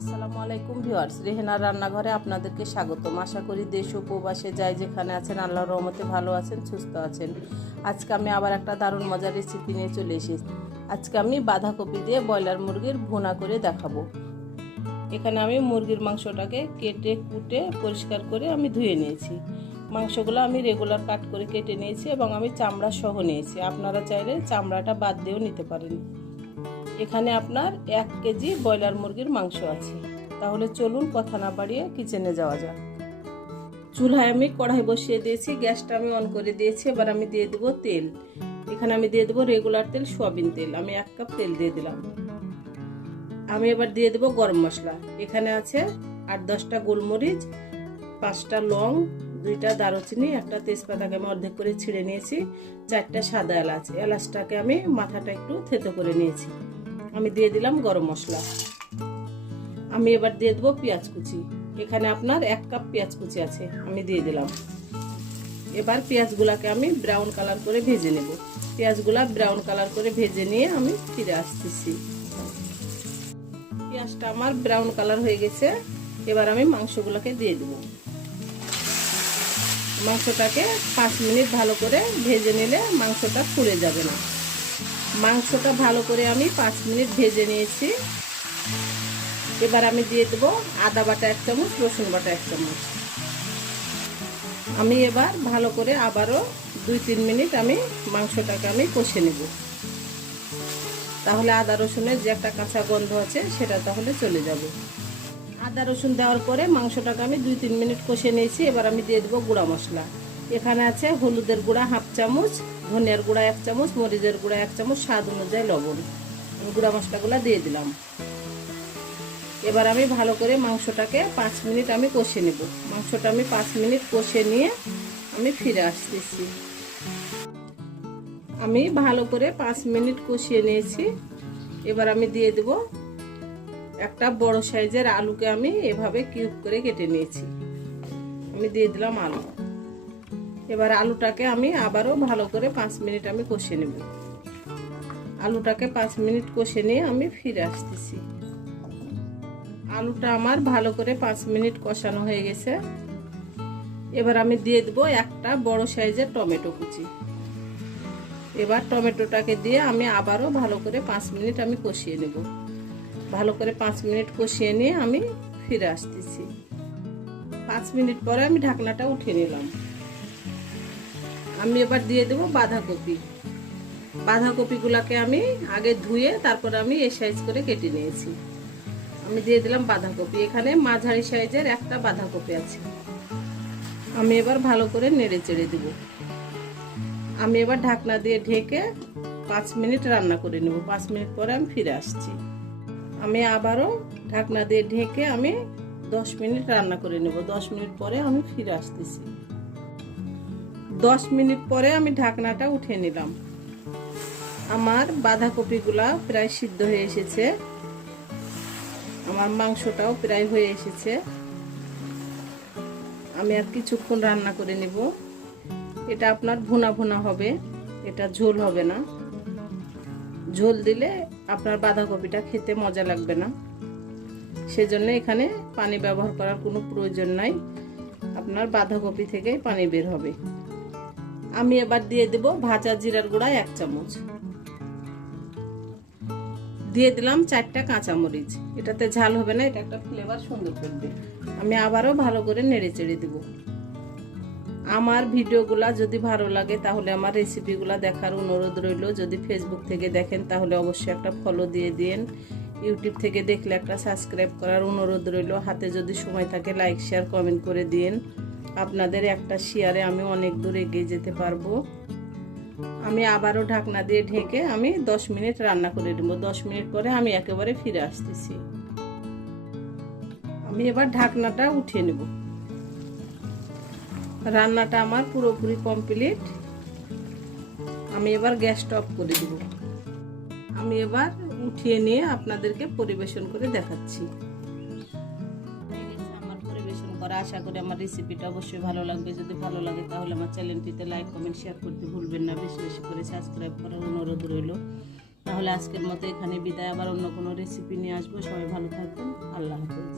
আসসালামু আলাইকুম ভিউয়ার্স, রেহেনার রান্নাঘরে আপনাদেরকে স্বাগতম। আশা করি দেশ ও প্রবাসে যাই যেখানে আছেন আল্লাহর রহমতে ভালো আছেন, সুস্থ আছেন। আজকে আমি আবার একটা দারুণ মজার রেসিপি নিয়ে চলে এসেছি। আজকে আমি বাঁধাকপি দিয়ে ব্রয়লার মুরগির ভুনা করে দেখাবো। এখানে আমি মুরগির মাংসটাকে কেটে কুটে পরিষ্কার করে আমি ধুয়ে নিয়েছি। মাংসগুলো আমি রেগুলার কাট করে কেটে নিয়েছি এবং আমি চামড়া সহ নিয়েছি। আপনারা চাইলে চামড়াটা বাদ দিয়েও নিতে পারেন। এখানে আপনার 1 কেজি ব্রয়লার মুরগির মাংস আছে। তাহলে চলুন কথা না বাড়িয়ে কিচেনে যাওয়া যাক। চুলায় আমি কড়াই বসিয়ে দিয়েছি, গ্যাসটা আমি অন করে দিয়েছি। এবার আমি দিয়ে দেবো তেল। এখানে আমি দিয়ে দেবো রেগুলার তেল, সয়াবিন তেল। আমি 1 কাপ তেল দিয়ে দিলাম। আমি এবার দিয়ে দেবো গরম মশলা। এখানে আছে 8-10টা গোলমরিচ, 5টা লং, 2টা দারুচিনি, 1টা তেজপাতাকে আমি অর্ধেক করে ছিঁড়ে নিয়েছি, 4টা সাদা এলাচ। এলাচটাকে আমি মাথাটা একটু থেতো করে নিয়েছি। আমি দিয়ে দিলাম গরম মশলা। আমি এবার দিয়ে দেবো পেঁয়াজ কুচি। এখানে আপনার 1 কাপ পেঁয়াজ কুচি আছে, আমি দিয়ে দিলাম। এবার পেঁয়াজগুলাকে আমি ব্রাউন কালার করে ভেজে নেব। পেঁয়াজগুলা ব্রাউন কালার করে ভেজে নিয়ে আমি ফিরে আসতেছি। পেঁয়াজটা আমার ব্রাউন কালার হয়ে গেছে। এবার আমি মাংসগুলোকে দিয়ে দেব। মাংসটাকে 5 মিনিট ভালো করে ভেজে নিলে মাংসটা পুড়ে যাবে না। মাংসটা ভালো করে আমি 5 মিনিট ভেজে নিয়েছি। এবার আমি দিয়ে দেব আদা বাটা 1 চামচ, রসুন বাটা 1 চামচ। আমি এবার ভালো করে আবারও 2-3 মিনিট আমি মাংসটাকে আমি কষে নেব। তাহলে আদা রসুনের যে একটা কাঁচা গন্ধ আছে সেটা তাহলে চলে যাবে। আদা রসুন দেওয়ার পরে মাংসটাকে আমি 2-3 মিনিট কষে নিয়েছি। এবার আমি দিয়ে দেবো গুঁড়া মশলা। এখানে আছে হলুদের গুঁড়া 1/2 চামচ, ধনিয়ার গুঁড়া 1 চামচ, মরিচের গুঁড়া 1 চামচ, স্বাদ অনুযায়ী লবণ। আমি গুঁড়া মশলাগুলো দিয়ে দিলাম। এবার আমি ভালো করে মাংসটাকে 5 মিনিট আমি কষে নেব। মাংসটা আমি 5 মিনিট কষে নিয়ে আমি ফিরে আসতেছি। আমি ভালো করে 5 মিনিট কষিয়ে নিয়েছি। এবার আমি দিয়ে দেব একটা বড় সাইজের আলুকে আমি এভাবে কিউব করে কেটে নিয়েছি। আমি দিয়ে দিলাম আলু। এবার আলুটাকে আমি আবারও ভালো করে 5 মিনিট আমি কষে নেব। আলুটাকে 5 মিনিট কষে নিয়ে আমি ফিরে আসতেছি। আলুটা আমার ভালো করে 5 মিনিট কষানো হয়ে গেছে। এবার আমি দিয়ে দেব একটা বড় সাইজের টমেটো কুচি। এবার টমেটোটাকে দিয়ে আমি আবারও ভালো করে 5 মিনিট আমি কষিয়ে নেব। ভালো করে 5 মিনিট কষিয়ে নিয়ে আমি ফিরে আসতেছি। 5 মিনিট পরে আমি ঢাকনাটা উঠিয়ে নিলাম। আমি এবার দিয়ে দেব বাঁধাকপি। বাঁধাকপিগুলোকে আমি আগে ধুয়ে তারপর আমি এই সাইজ করে কেটে নিয়েছি। আমি দিয়ে দিলাম বাঁধাকপি। এখানে মাঝারি সাইজের একটা বাঁধাকপি আছে। আমি এবার ভালো করে নেড়ে চেড়ে দেব। আমি এবার ঢাকনা দিয়ে ঢেকে 5 মিনিট রান্না করে নেব। 5 মিনিট পরে আমি ফিরে আসছি। আমি আবারও ঢাকনা দিয়ে ঢেকে আমি 10 মিনিট রান্না করে নেব। 10 মিনিট পরে আমি ফিরে আসতেছি। 10 মিনিট পরে আমি ঢাকনাটা উঠিয়ে নিলাম। আমার বাঁধাকপিগুলা প্রায় সিদ্ধ হয়ে এসেছে। আমার মাংসটাও প্রায় হয়ে এসেছে। আমি আর কিছুক্ষণ রান্না করে নেব। এটা আপনার ভুনা ভুনা হবে, এটা ঝোল হবে না। ঝোল দিলে আপনার বাঁধাকপিটা খেতে মজা লাগবে না। সেজন্য এখানে পানি ব্যবহার করার কোনো প্রয়োজন নাই। আপনার বাঁধাকপি থেকেই পানি বের হবে। আমি এবার দিয়ে দেব ভাজা জিরার গুঁড়া 1 চামচ। দিয়ে দিলাম 4টা কাঁচামরিচ। এটাতে ঝাল হবে না, এটা একটা ফ্লেভার সুন্দর করবে। আমি আবারও ভালো করে নেড়ে চেড়ে দেব। আমার ভিডিওগুলা যদি ভালো লাগে তাহলে আমার রেসিপিগুলা দেখার অনুরোধ রইল। যদি ফেসবুক থেকে দেখেন তাহলে অবশ্যই একটা ফলো দিয়ে দিন। ইউটিউব থেকে দেখলে একটা সাবস্ক্রাইব করার অনুরোধ রইল। হাতে যদি সময় থাকে লাইক শেয়ার কমেন্ট করে দিন। আপনাদের একটা শেয়ারে আমি অনেক দূর এগিয়ে যেতে পারবো। আমি আবারও ঢাকনা দিয়ে ঢেকে আমি 10 মিনিট রান্না করে নেব। 10 মিনিট পরে আমি একেবারে ফিরে আসতেছি। আমি এবার ঢাকনাটা উঠিয়ে নেব। রান্নাটা আমার পুরোপুরি কমপ্লিট। আমি এবার গ্যাসটা অফ করে দেব। আমি এবার উঠিয়ে নিয়ে আপনাদেরকে পরিবেশন করে দেখাচ্ছি। আমার পরিবেশন করা, আশা করি আমার রেসিপিটা অবশ্যই ভালো লাগবে। যদি ভালো লাগে তাহলে আমার চ্যানেলটিতে লাইক কমেন্ট শেয়ার করতে ভুলবেন না। বেশি বেশি করে সাবস্ক্রাইব করার অনুরোধ রইল। তাহলে আজকের মতো এখানে বিদায়। আবার অন্য কোনো রেসিপি নিয়ে আসবো। সবাই ভালো থাকবেন। আল্লাহ। হাফেজ।